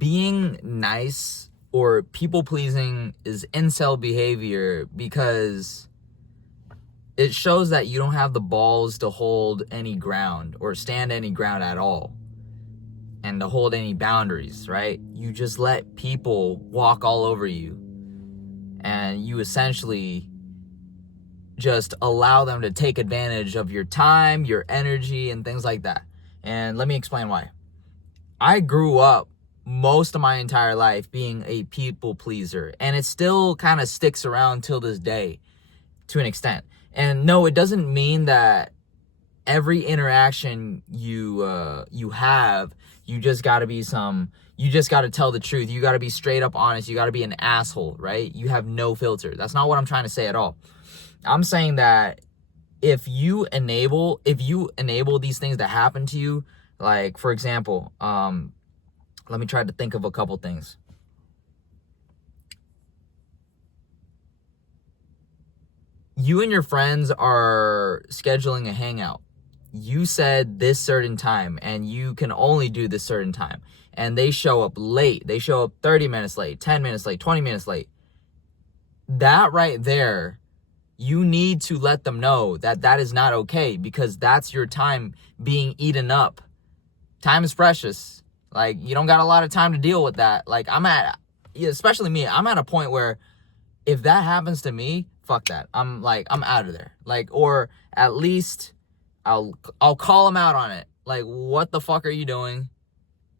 being nice or people pleasing is incel behavior because it shows that you don't have the balls to hold any ground or stand any ground at all and to hold any boundaries, right? You just let people walk all over you and you essentially just allow them to take advantage of your time, your energy, and things like that. And let me explain why. I grew up most of my entire life being a people pleaser, and it still kind of sticks around till this day to an extent. And no, it doesn't mean that every interaction you have, you just got to tell the truth. You got to be straight up honest. You got to be an asshole, right? You have no filter. That's not what I'm trying to say at all. I'm saying that if you enable these things to happen to you, like, for example, let me try to think of a couple things. You and your friends are scheduling a hangout. You said this certain time, and you can only do this certain time. And they show up late. They show up 30 minutes late, 10 minutes late, 20 minutes late. That right there, you need to let them know that that is not okay, because that's your time being eaten up. Time is precious. Like, you don't got a lot of time to deal with that. Like, especially me, I'm at a point where if that happens to me, fuck that. I'm out of there. Like, or at least I'll call them out on it. Like, what the fuck are you doing?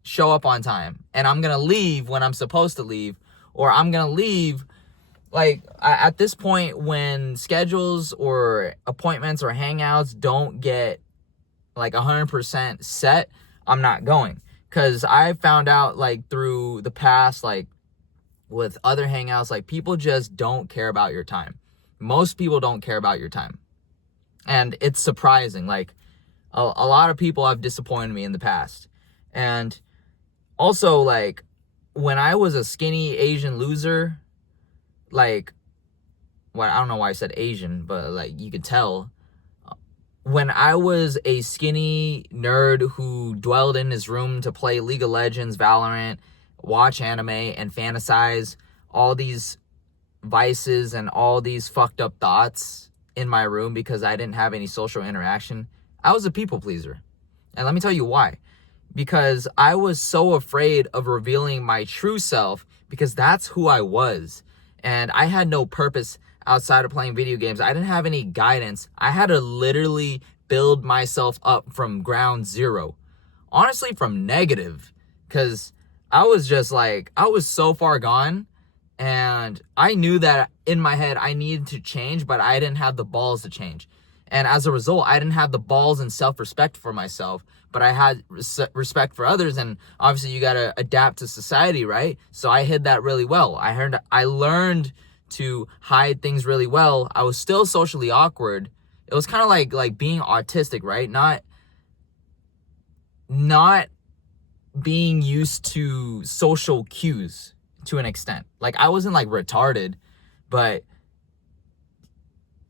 Show up on time. And I'm going to leave when I'm supposed to leave, or I'm going to leave. Like, at this point, when schedules or appointments or hangouts don't get like 100% set, I'm not going. Because I found out, like, through the past, like, with other hangouts, like, people just don't care about your time. Most people don't care about your time. And it's surprising. Like, a lot of people have disappointed me in the past. And also, like, when I was a skinny Asian loser, like, well, I don't know why I said Asian, but, like, you could tell. When I was a skinny nerd who dwelled in his room to play League of Legends, Valorant, watch anime, and fantasize all these vices and all these fucked up thoughts in my room because I didn't have any social interaction, I was a people pleaser. And let me tell you why. Because I was so afraid of revealing my true self, because that's who I was. And I had no purpose outside of playing video games. I didn't have any guidance. I had to literally build myself up from ground zero. Honestly, from negative. Because I was just like, I was so far gone. And I knew that in my head I needed to change, but I didn't have the balls to change. And as a result, I didn't have the balls and self-respect for myself, but I had respect for others. And obviously you got to adapt to society, right? So I hid that really well. I learned to hide things really well. I was still socially awkward. It was kind of like being autistic, right? Not being used to social cues to an extent. Like, I wasn't like retarded, but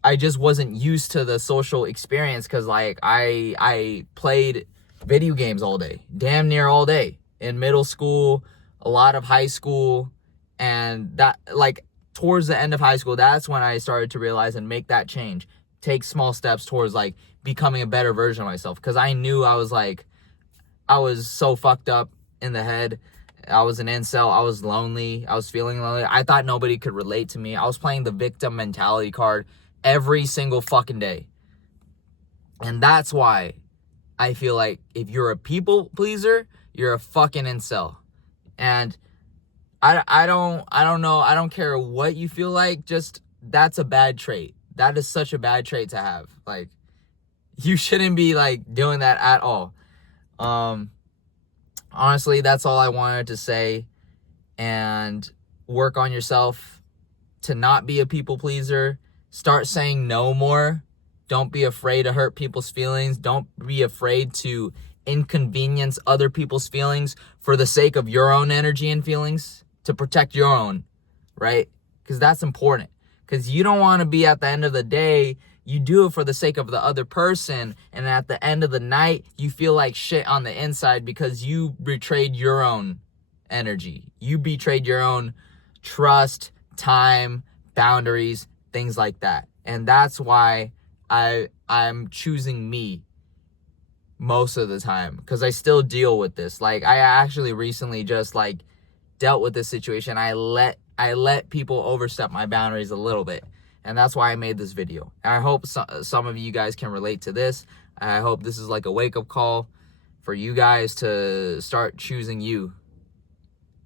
I just wasn't used to the social experience because, like, I played video games all day, damn near all day, in middle school, a lot of high school, and that, like, towards the end of high school, that's when I started to realize and make that change, take small steps towards, like, becoming a better version of myself, because I knew I was so fucked up in the head. I was an incel. I was lonely. I was feeling lonely. I thought nobody could relate to me. I was playing the victim mentality card every single fucking day. And that's why I feel like if you're a people pleaser, you're a fucking incel. And I don't know. I don't care what you feel like. Just, that's a bad trait. That is such a bad trait to have. Like, you shouldn't be, like, doing that at all. Honestly, that's all I wanted to say. And work on yourself to not be a people pleaser. Start saying no more. Don't be afraid to hurt people's feelings. Don't be afraid to inconvenience other people's feelings for the sake of your own energy and feelings, to protect your own, right? Because that's important. Because you don't want to be, at the end of the day, you do it for the sake of the other person, and at the end of the night, you feel like shit on the inside because you betrayed your own energy. You betrayed your own trust, time, boundaries, things like that. And that's why I'm choosing me most of the time, because I still deal with this. Like, I actually recently just like dealt with this situation. I let people overstep my boundaries a little bit, and that's why I made this video. And I hope some of you guys can relate to this. I hope this is like a wake-up call for you guys to start choosing you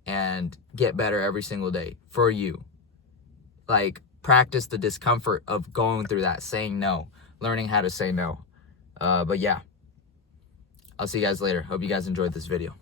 and get better every single day for you. Like, practice the discomfort of going through that, saying no, learning how to say no. But yeah, I'll see you guys later. Hope you guys enjoyed this video.